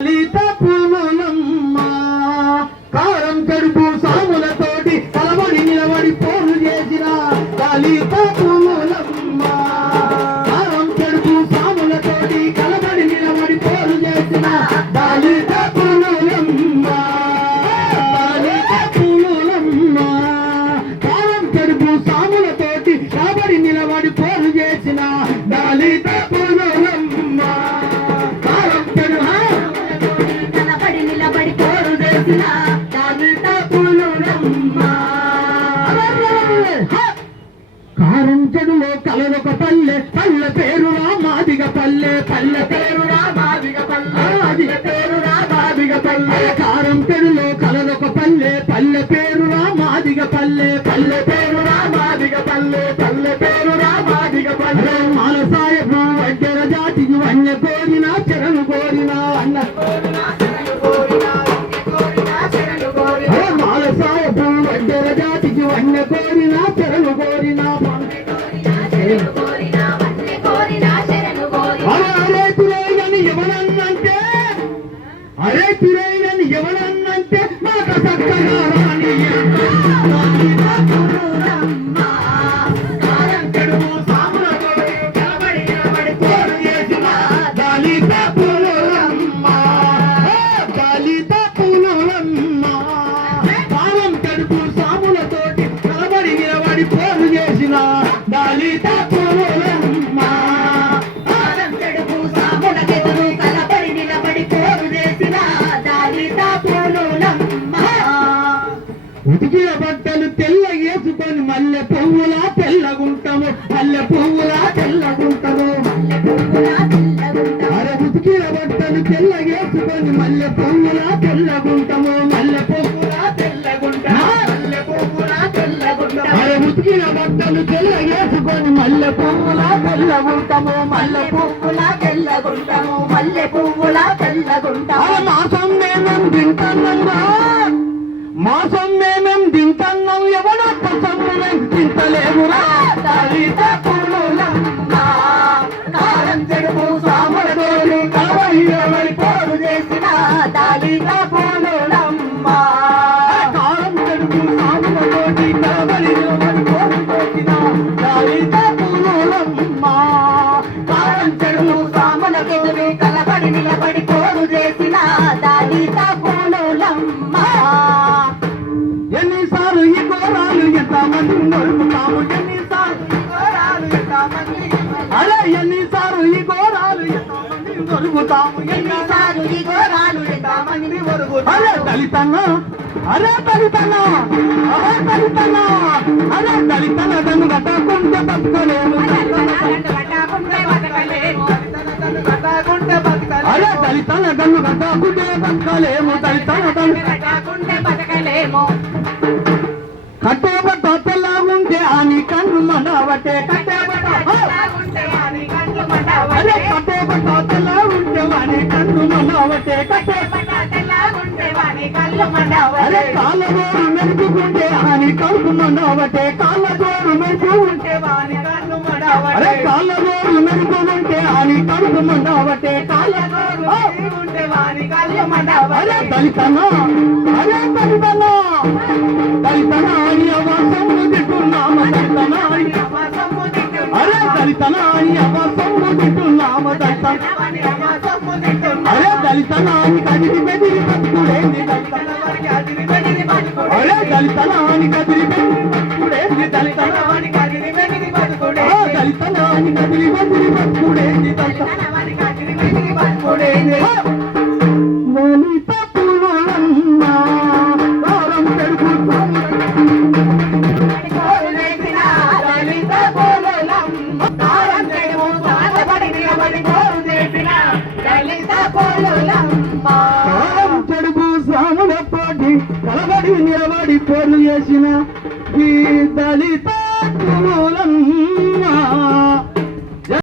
దళిత పూలమ్మ కారం కడుపు సాములతోటి కలబడి నిలబడి పోరు చేసిన దళిత పూలమ్మ కారం కడుపు సాములతోటి కలబడి నిలబడి పోరు చేసిన దళిత పూలమ్మ దళిత పూలమ్మ కారం కడుపు సాములతోటి కలబడి నిలబడి పోరు చేసిన దళిత కారంచెడులో కలరొక పల్లె పల్లె పేరురా మాదిగ పల్లె పల్లె పేరురా మాదిగ పల్లె మాదిగ పేరురా మాదిగ పల్లె కారంచెడులో కలరొక పల్లె పల్లె పేరురా మాదిగ పల్లె పల్లె పేరురా మాదిగ పల్లె పల్లె పేరురా మాదిగ పల్లె మానసాయపు వడ్డెర జాతికి వన్య కోరిన చెరను కోరిన అన్న మానసాయపు వడ్డెర జాతికి వన్య కోరిన చెరను కోరిన అరే తిరేయని ఎవరన్నంటే మాట చక్కగా రాని దళిత పూలమ్మ దళిత పూలమ్మ కాలం కడుపు సాములతోటి కలబడి నిలబడి పోరు చేసిన దళిత పూలమ్మ కాలం కడుపు సాములకెదురు కలబడి నిలబడి పోరు చేసిన దళిత పూలమ్మ ఉతికిన బట్టలు తెల్ల వేసుకొని మల్లె పువ్వులా తెల్లగుంటము మల్లె పువ్వులా తెల్లగుంటము అరే ఉతికిన బట్టలు తెల్ల వేసుకొని మల్లె పువ్వులా తెల్లగుంటము మల్లె పువ్వులా తెల్లగుంటము మల్లె పువ్వులా తెల్లగుంటము అరే ఉతికిన బట్టలు తెల్ల వేసుకొని మల్లె పువ్వులా తెల్లగుంటము మల్లె పువ్వులా తెల్లగుంటము మల్లె పువ్వులా తెల్లగుంటము మాసం మేమేం తింటామన్నా మాసం మేమేం తింటున్నాం ఎవడో కోసం మేము తింటలేమురా దళిత పూలమ్మ కారం చెడుపు సాములతోటి కలబడి పోరు చేసిన దళిత పూలమ్మ కారం చెడుపు సాములతోటి కలబడి పోరు చేసిన దళిత పూలమ్మ కారం చెడుపు సాములకెదురు కలబడి నిలబడి పోరు చేసిన దళిత పూలమ్మ ఎన్నిసార్లు ఈ ఘోరాలు ఎంతమంది దొరుకుతాము ఎన్నిసార్లు ఈ ఘోరాలు ఎంతమంది అరే ఎన్నిసార్లు ఈ ఘోరాలు ఎంతమంది దొరుకుతాము ఎన్నిసార్లు ఈ ఘోరాలు ఎంతమంది దొరుకుతాము అరే దళితన్న అరే దళితన్న అరే దళితన్న అరే దళితన్న దన్ను కట్టకుంటే బతకలేము అరే దళితన్న దన్ను కట్టకుంటే బతకలేము దళితన్న దన్ను కట్టకుంటే బతకలేము కట్టేబట్ట తెల్లగుంటే అని కన్ను మనవటే కట్టేబట్ట అరే కట్టేబట్ట తెల్లగుంటే వాని కన్ను మనవటే కట్టేబట్ట తెల్లగుంటే వాని కళ్ళు మనవటే అరే కాళ్ళగోరు మెరుగుకుంటే అని కళ్ళు మనవటే కాళ్ళగోరు మెరుగుకుంటే వాని కళ్ళు మనవటే అరే కాళ్ళగోరు మెరుగుకుంటే అని కళ్ళు మనవటే కాళ్ళగోరు మెరుగుకుంటే వాని కళ్ళు మనవటే అరే దళితన అరే దళితన దళితన అని అవాసము తిట్టున్నామ దళితన అని అవాసము తిట్టున్నామ అరే దళితన అని అవాసము తిట్టున్నామ దళితన అని అవాసము తిట్టున్నామ అరే దళితన అని కదిరి బెదిరి బతుకుడేంది దళితన వారికి అదిరి బెదిరి బతుకుడేంది అరే దళితన అని కదిరి బెదిరి బతుకుడేంది దళితన అని కదిరి బెదిరి బతుకుడేంది దళితన అని కదిరి బెదిరి బతుకుడేంది దళితన అని కదిరి బెదిరి బతుకుడేంది దళిత పూలమ్మ కారం చెడుపు సాములతోటి కలబడి నిలబడి పోరు చేసిన ఈ దళిత